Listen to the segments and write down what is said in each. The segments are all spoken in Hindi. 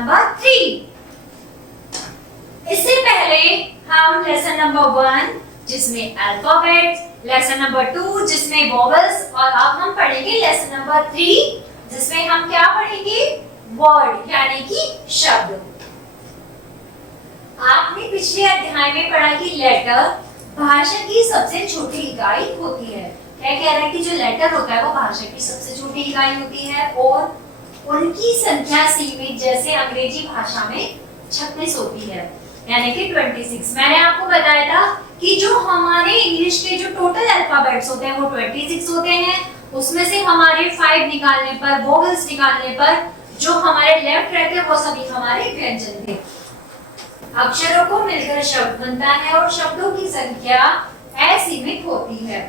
नंबर 3। इससे पहले हम लेसन नंबर 1 जिसमें अल्फाबेट्स, लेसन नंबर 2 जिसमें वोवेल्स, और अब हम पढ़ेंगे लेसन नंबर 3 जिसमें हम क्या पढ़ेंगे, वर्ड यानी कि शब्द। आपने पिछले अध्याय में पढ़ा कि लेटर भाषा की सबसे छोटी इकाई होती है। क्या कह रहे हैं कि जो लेटर होता है वो भाषा की सबसे छोटी इकाई होती है और उनकी संख्या सीमित, जैसे अंग्रेजी भाषा में 36 होती है, यानी कि 26। मैंने आपको बताया था कि जो हमारे इंग्लिश के जो टोटल अल्फाबेट्स होते हैं वो 26 होते हैं, उसमें से हमारे 5 निकालने पर, वोवेल्स निकालने पर जो हमारे लेफ्ट रहते हैं वो सभी हमारे व्यंजन थे। अक्षरों को मिलकर शब्द बनता है और शब्दों की संख्या असीमित होती है।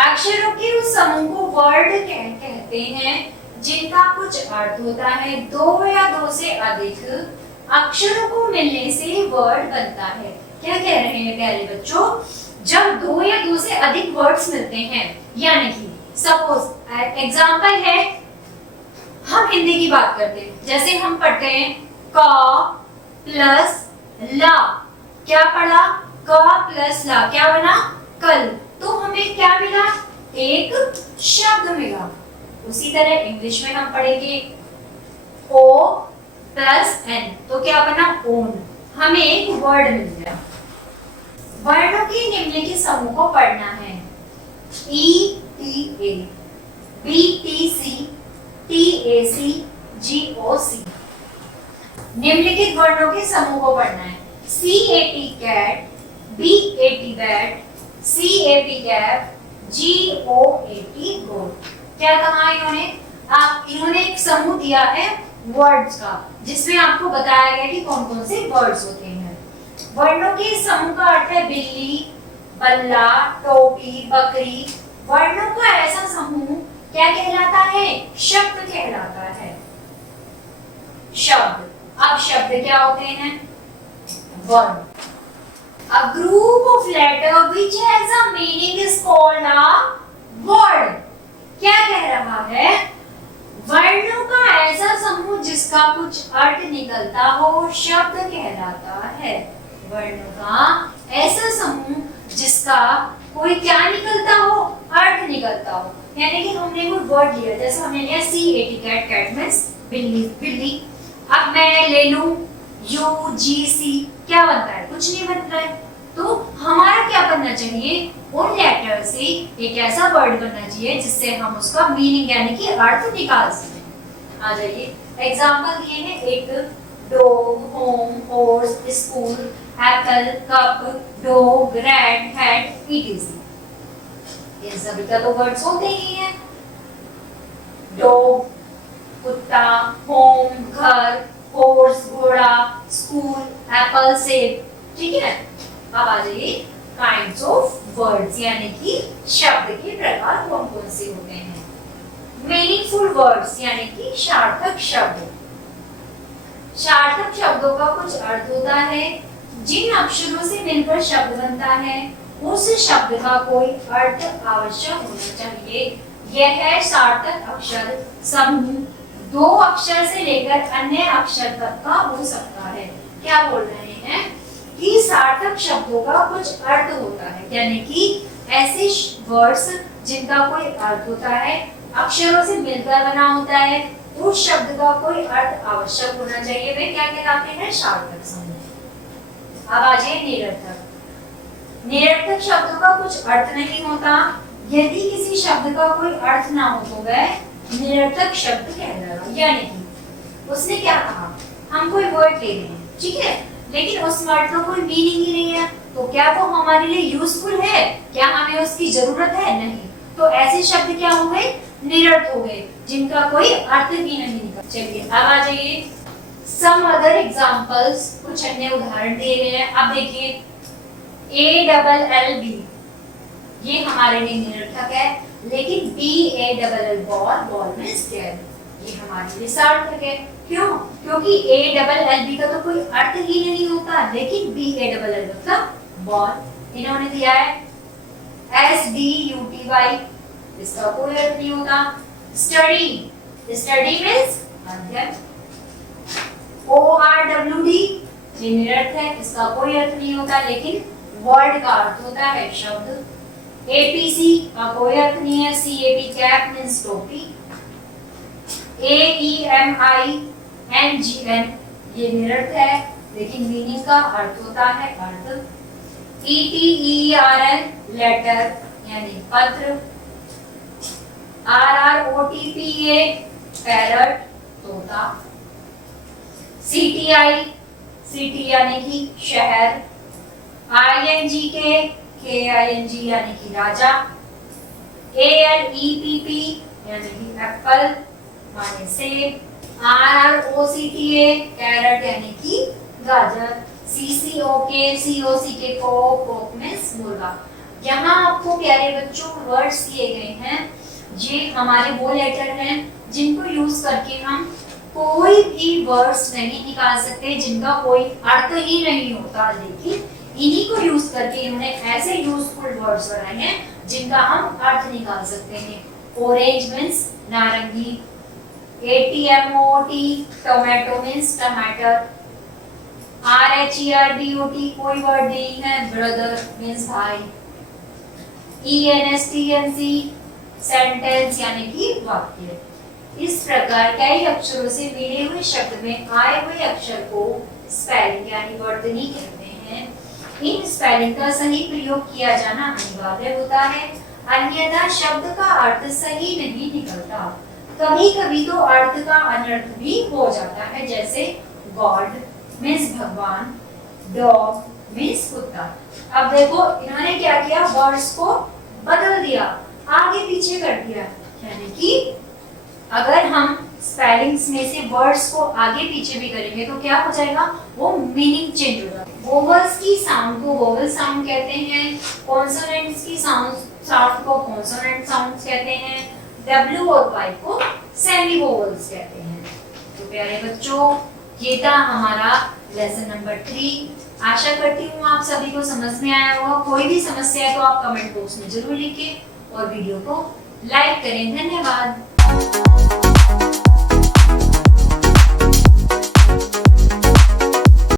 अक्षरों के उस समूह को वर्ड कहते हैं जिनका कुछ अर्थ होता है। 2 या 2 से अधिक अक्षरों को मिलने से वर्ड बनता है। क्या कह रहे हैं प्यारे बच्चों, जब 2 या 2 से अधिक वर्ड्स मिलते हैं, यानी कि सपोज एग्जांपल है, हम हिंदी की बात करते हैं, जैसे हम पढ़ते हैं क प्लस ला, क्या पढ़ा, क प्लस ला क्या बना, कल। तो हमें क्या मिला, एक शब्द मिला। उसी तरह इंग्लिश में हम पढ़ेंगे ओ प्लस एन, तो क्या बना, ओन, हमें एक वर्ड मिल गया। वर्डों के निम्नलिखित समूह को पढ़ना है, E T A, B T C, T A C, G O C. निम्नलिखित वर्णों के समूह को पढ़ना है, C A T cat, B A T bat, C A P cap, G O A T goat. क्या कहा इन्होंने एक समूह दिया है वर्ड्स का, जिसमें आपको बताया गया कि कौन कौन से वर्ड्स होते हैं। वर्णों के समूह का अर्थ है बिल्ली, बल्ला, टोपी, बकरी। वर्णों का ऐसा समूह क्या कहलाता है, शब्द कहलाता है। शब्द, अब शब्द क्या होते हैं, word. A group of letter which has a meaning is called a word। क्या कह रहा है, वर्णों का ऐसा समूह जिसका कुछ अर्थ निकलता हो शब्द कहलाता है। वर्णों का ऐसा समूह जिसका कोई क्या निकलता हो, अर्थ निकलता हो। यानी कि हमने कोई वर्ड लिया, जैसे हमने लिया C A T cat, cat means बिल्ली, बिल्ली। अब मैं ले लूं यू जी सी, क्या बनता है, कुछ नहीं बन रहा है। तो हमारा क्या बनना चाहिए, उन लेटर से एक ऐसा वर्ड बनना चाहिए जिससे हम उसका मीनिंग यानी कि अर्थ निकाल सकें। आ जाइए, एग्जांपल दिए हैं, एक dog, home, horse, school, Apple, cup, dog, rat, hat, etc. ये सभी का तो वर्ड्स होते ही हैं। डॉग कुत्ता, होम घर, हॉर्स घोड़ा, स्कूल एप्पल सेब, ठीक है। अब आ जाइए काइंड्स ऑफ वर्ड्स, यानी कि शब्द के प्रकार कौन कौन से होते हैं। मीनिंगफुल वर्ड्स यानी कि सार्थक शब्द। सार्थक शब्दों का कुछ अर्थ होता है, जिन अक्षरों से मिलकर शब्द बनता है उस शब्द का कोई अर्थ आवश्यक होना चाहिए। यह है सार्थक अक्षर समूह, 2 अक्षर से लेकर अन्य अक्षर तक का हो सकता है। क्या बोल रहे हैं कि सार्थक शब्दों का कुछ अर्थ होता है, यानी कि ऐसे वर्ड्स जिनका कोई अर्थ होता है, अक्षरों से मिलकर बना होता है, उस शब्द का कोई अर्थ आवश्यक होना चाहिए, वे क्या कहलाते हैं, सार्थक समूह। अब आ जाइए निरर्थक। निरर्थक शब्दों का कुछ अर्थ नहीं होता। यदि किसी शब्द का कोई अर्थ ना हो तो वह निरर्थक शब्द कहलाएगा। यानी कि उसने क्या कहा, हम कोई वर्ड ले रहे हैं, ठीक है, लेकिन उस वर्ड का कोई मीनिंग ही नहीं है, तो क्या वो हमारे लिए यूजफुल है, क्या हमें उसकी जरूरत है, नहीं। तो ऐसे शब्द क्या हो गए, निरर्थ हो गए, जिनका कोई अर्थ ही नहीं निकला। चलिए अब आ जाइए सम अदर एग्जांपल्स, कुछ अन्य उदाहरण दिए गए हैं। अब देखिए ALLB, ये हमारे लिए निरर्थक है, लेकिन BALL ball, ball means dead, ये हमारे लिए सार्थक है। क्यों? क्योंकि ALLB का तो कोई अर्थ ही नहीं होता, लेकिन BALL मतलब बॉल। इन्होंने दिया है STUTY, इसका कोई अर्थ नहीं होता। स्टडी, स्टडी मींस अध्ययन। ORWD ये निरर्थ है, इसका कोई अर्थ नहीं होता, लेकिन वर्ड का अर्थ होता है शब्द। APC का कोई अर्थ नहीं है, CAP कैप मींस टोपी। AEMINGN ये निरर्थ है, लेकिन मीनिंग का अर्थ होता है अर्थ। ETERN लेटर यानी पत्र। RROTPA पैरट तोता। CTI सिटी यानी कि शहर। INGK KING यानी कि राजा। ALEPP यानी कि एप्पल माने सेब। RROCTA कैरट यानी कि गाजर। CCOK कोक मींस मुर्गा। यहाँ आपको प्यारे बच्चों वर्ड्स दिए गए हैं, ये हमारे वो लेटर हैं जिनको यूज करके हम कोई भी वर्ड्स नहीं निकाल सकते, जिनका कोई अर्थ ही नहीं होता, लेकिन इन्हीं को यूज करके इन्होंने ऐसे यूजफुल वर्ड्स बनाए हैं जिनका हम अर्थ निकाल सकते हैं। ऑरेंज मींस नारंगी। ATMOT टोमेटो मींस टमाटर। RHERBOT कोई वर्ड नहीं है, ब्रदर मींस भाई। ENSTNC सेंटेंस यानी कि वाक्य। इस प्रकार कई अक्षरों से मिले हुए शब्द में आए हुए अक्षर को स्पेलिंग यानी वर्तनी कहते हैं। इन स्पेलिंग का सही प्रयोग किया जाना अनिवार्य होता है, अन्यथा शब्द का अर्थ सही नहीं निकलता। कभी-कभी तो अर्थ का अनर्थ भी हो जाता है, जैसे गॉड मींस भगवान, डॉग मींस कुत्ता। अब देखो इन्होंने क्या किया, वर्ड्स को बदल दिया, आगे पीछे कर दिया, यानी कि अगर हम स्पेलिंग्स में से वर्ड्स को आगे पीछे भी करेंगे तो क्या हो जाएगा, वो मीनिंग चेंज हो जाएगा। वोवल्स की साउंड को वोवल साउंड कहते हैं, कॉन्सोनेंट्स की साउंड को कॉन्सोनेंट साउंड्स कहते हैं, W और Y को सेमी वोवल्स कहते हैं। तो प्यारे बच्चों, ये था हमारा लेसन नंबर 3। आशा करती हूँ आप सभी को समझ में आया होगा। कोई भी समस्या है तो आप कमेंट बॉक्स में जरूर लिखें और वीडियो को लाइक करें। धन्यवाद।